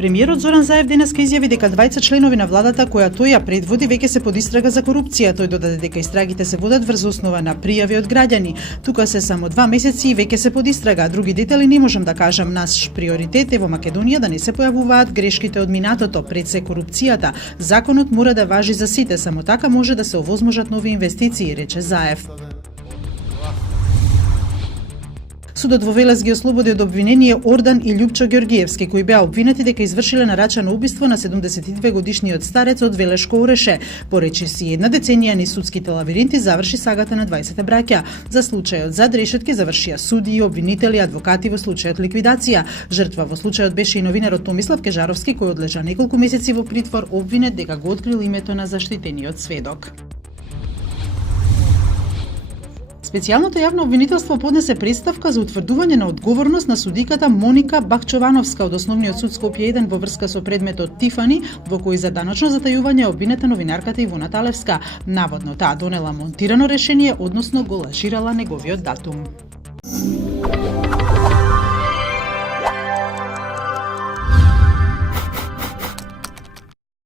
Премиерот Зоран Заев денеска изјави дека двајца членови на владата која тој ја предводи веќе се под истрага за корупција. Тој додаде дека истрагите се водат врз основа на пријави од граѓани. Тука се само 2 месеци и веќе се под истрага. Други детали не можам да кажам. Наш приоритет е во Македонија да не се појавуваат грешките од минатото, пред се корупцијата. Законот мора да важи за сите, само така може да се овозможат нови инвестиции, рече Заев. Судот во Велес ги ослободи од обвинение Ордан и Љупчо Ѓоргиевски, кои беа обвинети дека извршиле нарачано убиство на 72-годишниот старец од Велешко Ореше. Поречи си една деценија низ судските лавиринти заврши сагата на 20 браќа. За случајот зад решетки завршија судии, обвинители, адвокати во случајот ликвидација. Жртва во случајот беше и новинарот Томислав Кежаровски, кој одлежа неколку месеци во притвор, обвинет дека го открил името на заштитениот сведок. Специјалното јавно обвинителство поднесе представка за утврдување на одговорност на судиката Моника Бахчовановска од Основниот суд Скопје 1 во врска со предметот Тифани, во кој за даночно затајување е обвинета новинарката Ивона Талевска. Наводно таа донела монтирано решение, односно го лажирала неговиот датум.